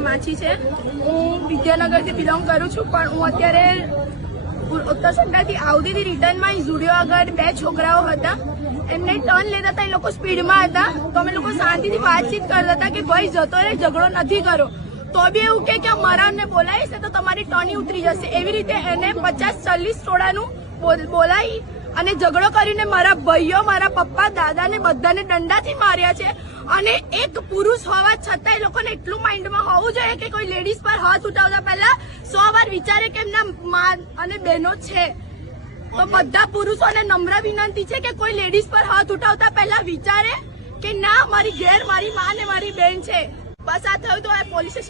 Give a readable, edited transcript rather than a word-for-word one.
નામ માછી છે। હું વિદ્યાનગરથી બિલોંગ કરું છું, પણ હું અત્યારે ઉત્તરસંડાથી આવતી હતી। રિટર્નમાં ઝુડિયો આગળ બે છોકરાઓ હતા, એમને ટર્ન લેતા હતા, એ લોકો સ્પીડમાં હતા, તો અમે લોકો શાંતિથી વાતચીત કરતા હતા કે ભાઈ જતો રહે, ઝઘડો નથી કરો। તો બી એવું કે અમારા અમને બોલાવીશ તો તમારી ટર્ન ઉતરી જશે, એવી રીતે એને 50-40 ટોળાનું બોલાવી અને ઝઘડો કરીને મારા ભાઈઓ, મારા પપ્પા, દાદાને બધાને દંડાથી માર્યા છે। અને એક પુરુષ હોવા છતાં એ લોકોને એટલું માઇન્ડમાં હોવું જોઈએ કે કોઈ લેડીઝ પર હાથ ઉઠાવતા પહેલા 100 વાર વિચારે કે એમના મા અને બહેનો છે। તો બધા પુરુષોને નમ્ર વિનંતી છે કે કોઈ લેડીઝ પર હાથ ઉઠાવતા પહેલા વિચારે કે ના, મારી ઘેર મારી મા ને મારી બહેન છે। બસ આ થયું તો આ પોલીસ સ્ટેશન